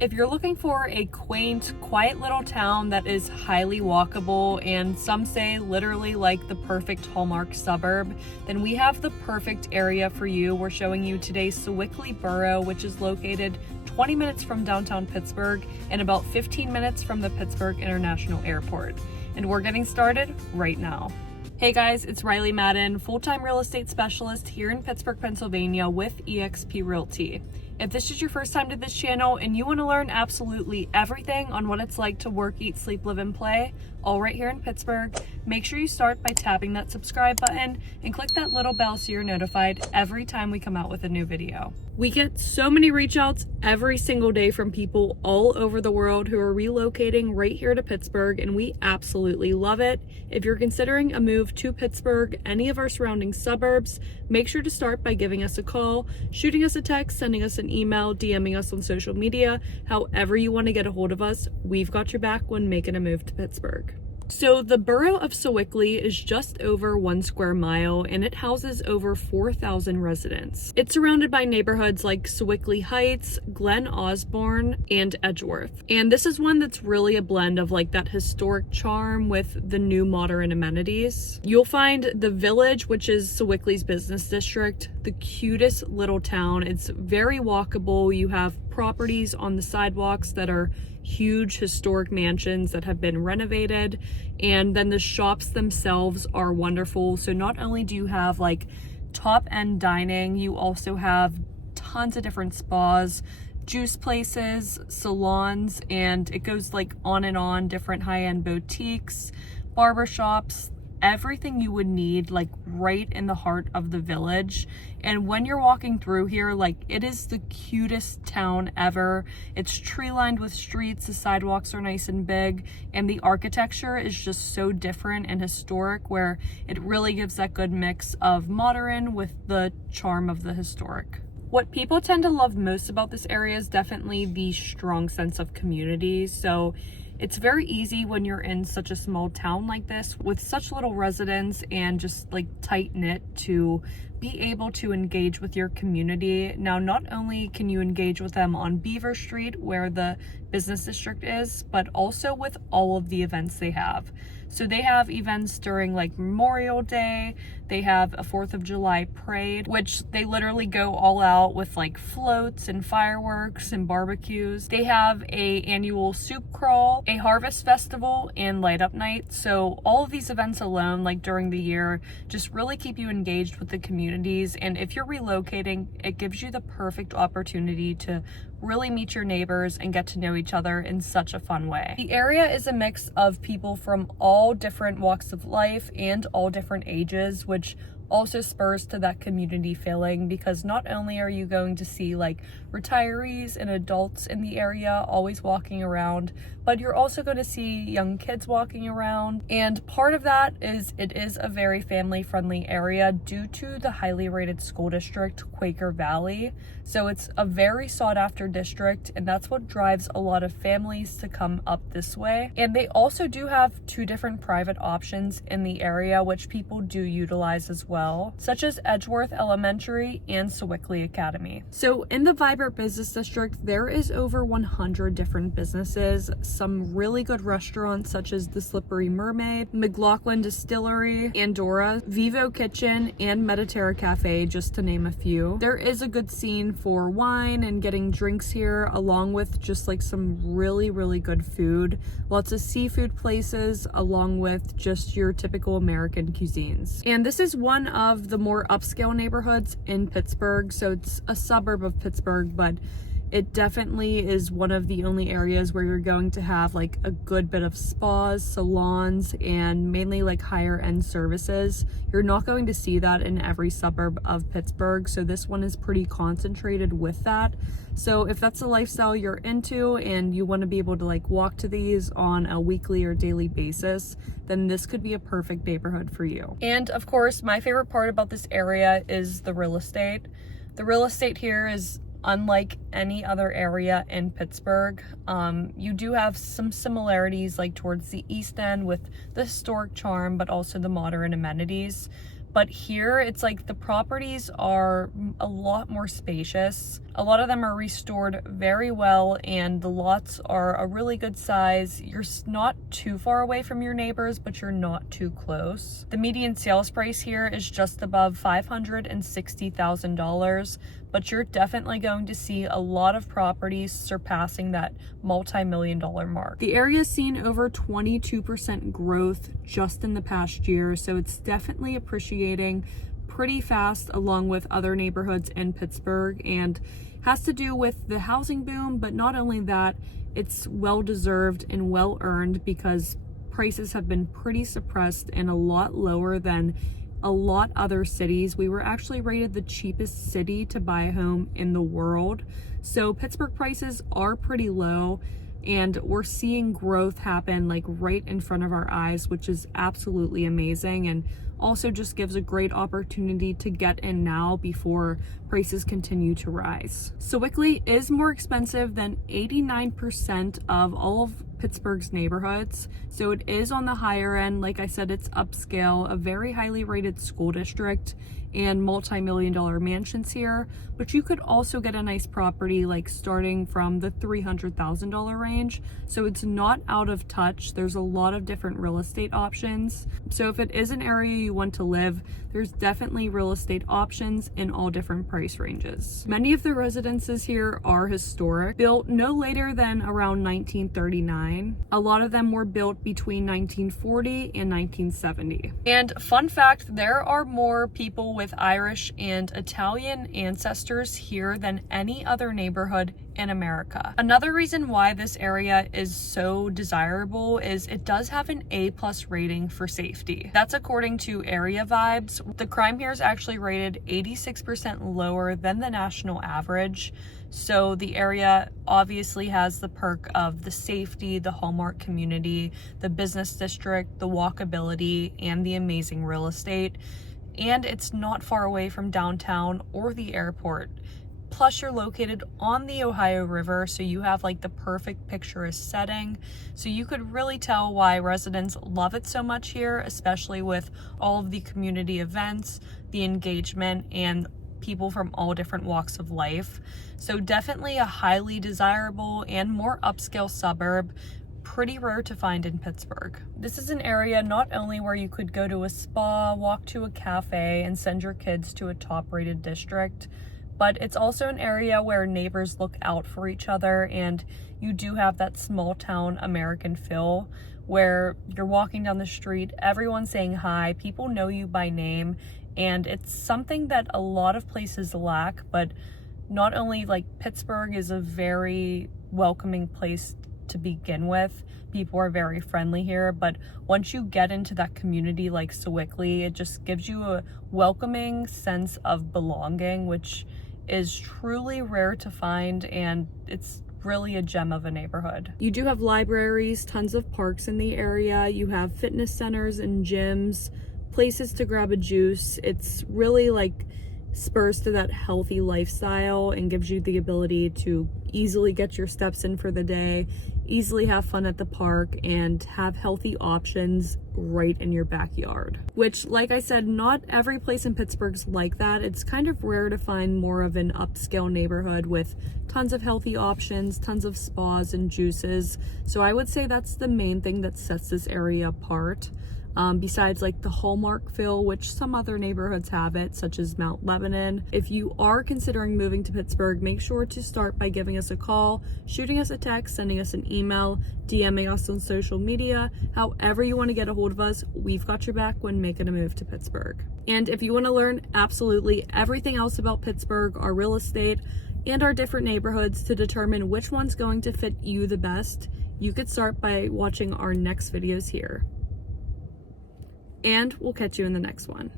If you're looking for a quaint, quiet little town that is highly walkable and some say literally like the perfect Hallmark suburb, then we have the perfect area for you. We're showing you today's Sewickley Borough, which is located 20 minutes from downtown Pittsburgh and about 15 minutes from the Pittsburgh International Airport. And we're getting started right now. Hey guys, it's Riley Madden, full-time real estate specialist here in Pittsburgh, Pennsylvania with eXp Realty. If this is your first time to this channel and you want to learn absolutely everything on what it's like to work, eat, sleep, live, and play, all right here in Pittsburgh, make sure you start by tapping that subscribe button and click that little bell so you're notified every time we come out with a new video. We get so many reach outs every single day from people all over the world who are relocating right here to Pittsburgh, and we absolutely love it. If you're considering a move to Pittsburgh, any of our surrounding suburbs, make sure to start by giving us a call, shooting us a text, sending us an email, DMing us on social media. However you want to get a hold of us, we've got your back when making a move to Pittsburgh. So the borough of Sewickley is just over 1 square mile and it houses over 4,000 residents. It's surrounded by neighborhoods like Sewickley Heights, Glen Osborne, and Edgeworth. And this is one that's really a blend of like that historic charm with the new modern amenities. You'll find the Village, which is Sewickley's business district, the cutest little town. It's very walkable. You have properties on the sidewalks that are huge historic mansions that have been renovated, and then the shops themselves are wonderful. So not only do you have like top end dining, you also have tons of different spas, juice places, salons, and it goes like on and on, different high-end boutiques, barbershops, everything you would need like right in the heart of the Village. And when you're walking through here, like, it is the cutest town ever. It's tree lined with streets, the sidewalks are nice and big, and the architecture is just so different and historic, where it really gives that good mix of modern with the charm of the historic. What people tend to love most about this area is definitely the strong sense of community. So it's very easy when you're in such a small town like this with such little residents and just like tight knit to be able to engage with your community. Now, not only can you engage with them on Beaver Street where the business district is, but also with all of the events they have. So they have events during like Memorial Day. They have a 4th of July parade, which they literally go all out with like floats and fireworks and barbecues. They have a annual soup crawl, a harvest festival, and light up night. So all of these events alone, like during the year, just really keep you engaged with the communities. And if you're relocating, it gives you the perfect opportunity to really meet your neighbors and get to know each other in such a fun way. The area is a mix of people from all different walks of life and all different ages, which also spurs to that community feeling, because not only are you going to see like retirees and adults in the area always walking around, but you're also going to see young kids walking around. And part of that is it is a very family friendly area due to the highly rated school district, Quaker Valley. So it's a very sought after district, and that's what drives a lot of families to come up this way. And they also do have 2 different private options in the area, which people do utilize as well, such as Edgeworth Elementary and Sewickley Academy. So in the Vibert business district, there is over 100 different businesses, some really good restaurants such as the Slippery Mermaid, McLaughlin Distillery, Andorra, Vivo Kitchen, and Mediterra Cafe, just to name a few. There is a good scene for wine and getting drinks here, along with just like some really, really good food. Lots of seafood places, along with just your typical American cuisines. And this is one of the more upscale neighborhoods in Pittsburgh. So it's a suburb of Pittsburgh, but it definitely is one of the only areas where you're going to have like a good bit of spas, salons, and mainly like higher end services. You're not going to see that in every suburb of Pittsburgh, so this one is pretty concentrated with that. So if that's a lifestyle you're into and you want to be able to like walk to these on a weekly or daily basis, then this could be a perfect neighborhood for you. And of course, my favorite part about this area is the real estate. The real estate here is unlike any other area in Pittsburgh. You do have some similarities like towards the east end with the historic charm, but also the modern amenities. But here it's like the properties are a lot more spacious. A lot of them are restored very well, and the lots are a really good size. You're not too far away from your neighbors, but you're not too close. The median sales price here is just above $560,000, but you're definitely going to see a lot of properties surpassing that multi-million-dollar mark. The area's seen over 22% growth just in the past year, so it's definitely appreciating pretty fast along with other neighborhoods in Pittsburgh, and has to do with the housing boom. But not only that, it's well deserved and well earned because prices have been pretty suppressed and a lot lower than a lot other cities. We were actually rated the cheapest city to buy a home in the world. So Pittsburgh prices are pretty low, and we're seeing growth happen like right in front of our eyes, which is absolutely amazing, and also just gives a great opportunity to get in now before prices continue to rise. Sewickley is more expensive than 89% of all of Pittsburgh's neighborhoods, so it is on the higher end. Like I said, it's upscale, a very highly rated school district, and multi-million-dollar mansions here. But you could also get a nice property like starting from the $300,000 range, so it's not out of touch. There's a lot of different real estate options, so if it is an area you want to live, there's definitely real estate options in all different price ranges. Many of the residences here are historic, built no later than around 1939. A lot of them were built between 1940 and 1970. And fun fact, there are more people with Irish and Italian ancestors here than any other neighborhood in America. Another reason why this area is so desirable is it does have an A+ rating for safety. That's according to Area Vibes. The crime here is actually rated 86% lower than the national average. So the area obviously has the perk of the safety, the Hallmark community, the business district, the walkability, and the amazing real estate. And it's not far away from downtown or the airport. Plus you're located on the Ohio River, so you have like the perfect picturesque setting. So you could really tell why residents love it so much here, especially with all of the community events, the engagement, and people from all different walks of life. So definitely a highly desirable and more upscale suburb. Pretty rare to find in Pittsburgh. This is an area not only where you could go to a spa, walk to a cafe, and send your kids to a top-rated district, but it's also an area where neighbors look out for each other, and you do have that small town American feel where you're walking down the street, everyone's saying hi, people know you by name, and it's something that a lot of places lack. But not only like Pittsburgh is a very welcoming place to begin with, people are very friendly here, but once you get into that community like Sewickley, it just gives you a welcoming sense of belonging, which is truly rare to find, and it's really a gem of a neighborhood. You do have libraries, tons of parks in the area, you have fitness centers and gyms, places to grab a juice. It's really like spurs to that healthy lifestyle and gives you the ability to easily get your steps in for the day, easily have fun at the park, and have healthy options right in your backyard. Which, like I said, not every place in Pittsburgh's like that. It's kind of rare to find more of an upscale neighborhood with tons of healthy options, tons of spas and juices. So I would say that's the main thing that sets this area apart. Besides like the Hallmark feel, which some other neighborhoods have it, such as Mount Lebanon. If you are considering moving to Pittsburgh, make sure to start by giving us a call, shooting us a text, sending us an email, DMing us on social media. However you want to get a hold of us, we've got your back when making a move to Pittsburgh. And if you want to learn absolutely everything else about Pittsburgh, our real estate, and our different neighborhoods to determine which one's going to fit you the best, you could start by watching our next videos here. And we'll catch you in the next one.